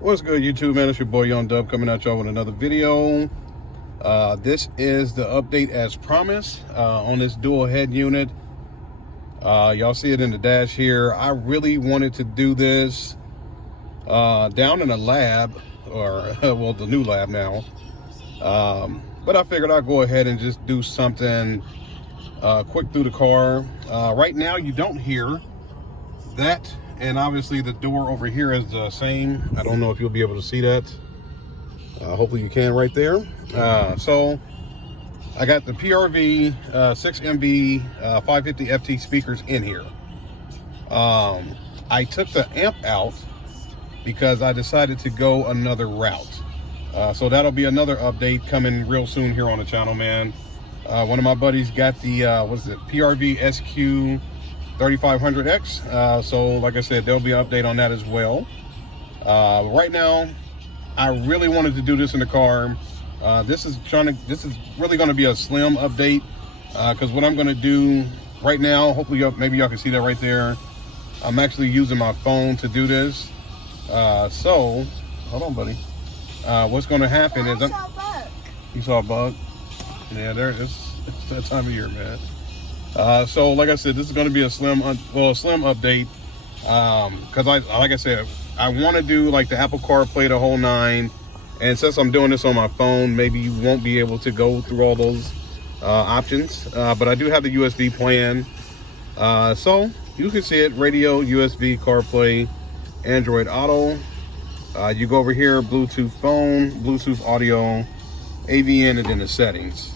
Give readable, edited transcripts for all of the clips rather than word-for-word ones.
What's good, YouTube, man? It's your boy Young Dub coming at y'all with another video. This is the update as promised on this dual head unit. Y'all see it in the dash here. I really wanted to do this down in the lab, or well, the new lab now. But I figured I'd go ahead and just do something quick through the car. Right now, you don't hear that. And obviously the door over here is the same. I don't know if you'll be able to see that. Hopefully you can right there. So I got the PRV 6MB 550 FT speakers in here. I took the amp out because I decided to go another route. So that'll be another update coming real soon here on the channel, man. One of my buddies got the, PRV SQ 3500X. So like I said, there'll be an update on that as well. Right now, I really wanted to do this in the car. This is really going to be a slim update, because what I'm going to do right now, hopefully maybe y'all can see that right there. I'm actually using my phone to do this. So hold on, buddy. What's going to happen is you saw a bug. Yeah, it's that time of year, man. So like I said, this is going to be a slim update, because like I said, I want to do like the Apple CarPlay, the whole nine. And since I'm doing this on my phone, maybe you won't be able to go through all those options, but I do have the USB plan. So you can see it: radio, USB, CarPlay, Android Auto. You go over here: Bluetooth phone, Bluetooth audio, AVN, and then the settings.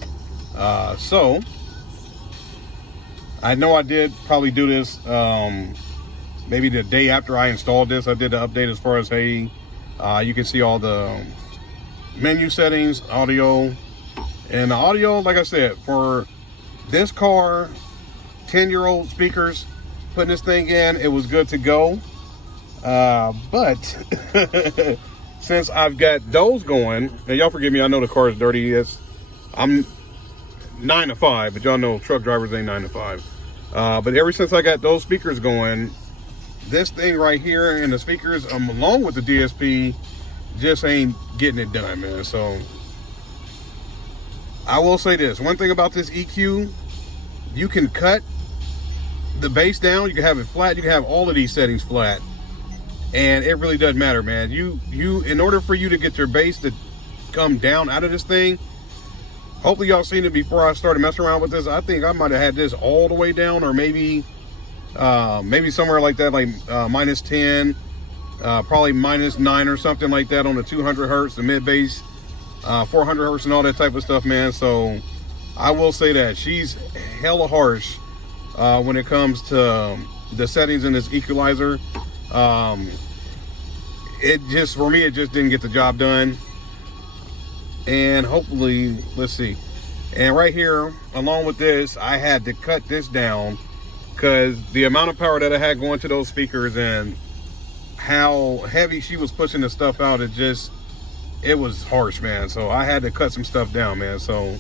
So I know I did probably do this maybe the day after I installed this. I did the update as far as, hey, you can see all the menu settings, audio. And the audio, like I said, for this car, 10-year-old speakers, putting this thing in, it was good to go. But since I've got those going, and y'all forgive me, I know the car is dirty. I'm 9 to 5, but y'all know truck drivers ain't 9 to 5. But ever since I got those speakers going, this thing right here and the speakers, along with the DSP, just ain't getting it done, man. So I will say this: one thing about this EQ, you can cut the bass down, you can have it flat, you can have all of these settings flat, and it really doesn't matter, man. You in order for you to get your bass to come down out of this thing, hopefully y'all seen it before I started messing around with this. I think I might have had this all the way down, or maybe somewhere like that, like minus 10, probably minus 9 or something like that on the 200 hertz, the mid bass, 400 hertz and all that type of stuff, man. So I will say that she's hella harsh when it comes to the settings in this equalizer. It just, for me, it just didn't get the job done. And hopefully, let's see. And right here, along with this, I had to cut this down because the amount of power that I had going to those speakers and how heavy she was pushing the stuff out, it was harsh, man. So I had to cut some stuff down, man. So,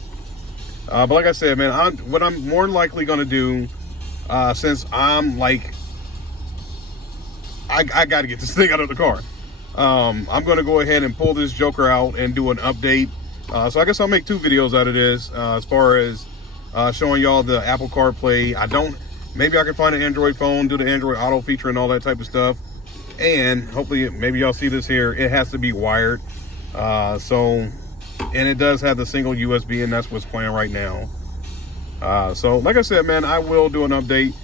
but like I said, man, what I'm more likely gonna do, since I'm like, I got to get this thing out of the car. I'm going to go ahead and pull this joker out and do an update. So I guess I'll make 2 videos out of this, as far as showing y'all the Apple CarPlay. Maybe I can find an Android phone, do the Android Auto feature and all that type of stuff. And hopefully, maybe y'all see this here. It has to be wired. And it does have the single USB, and that's what's playing right now. So like I said, man, I will do an update,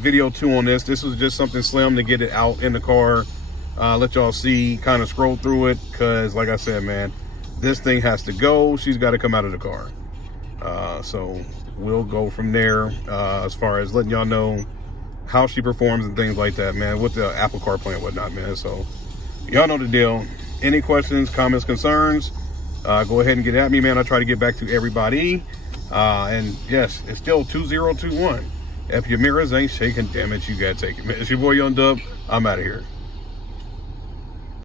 video 2 on this. This was just something slim to get it out in the car. Let y'all see, kind of scroll through it, because like I said, man, this thing has to go. She's got to come out of the car. So we'll go from there, as far as letting y'all know how she performs and things like that, man, with the Apple CarPlay and whatnot, man. So y'all know the deal. Any questions, comments, concerns, go ahead and get at me, man. I try to get back to everybody. And yes, it's still 2021. If your mirrors ain't shaking, damn it, you gotta take it, man. It's your boy Young Dub. I'm out of here.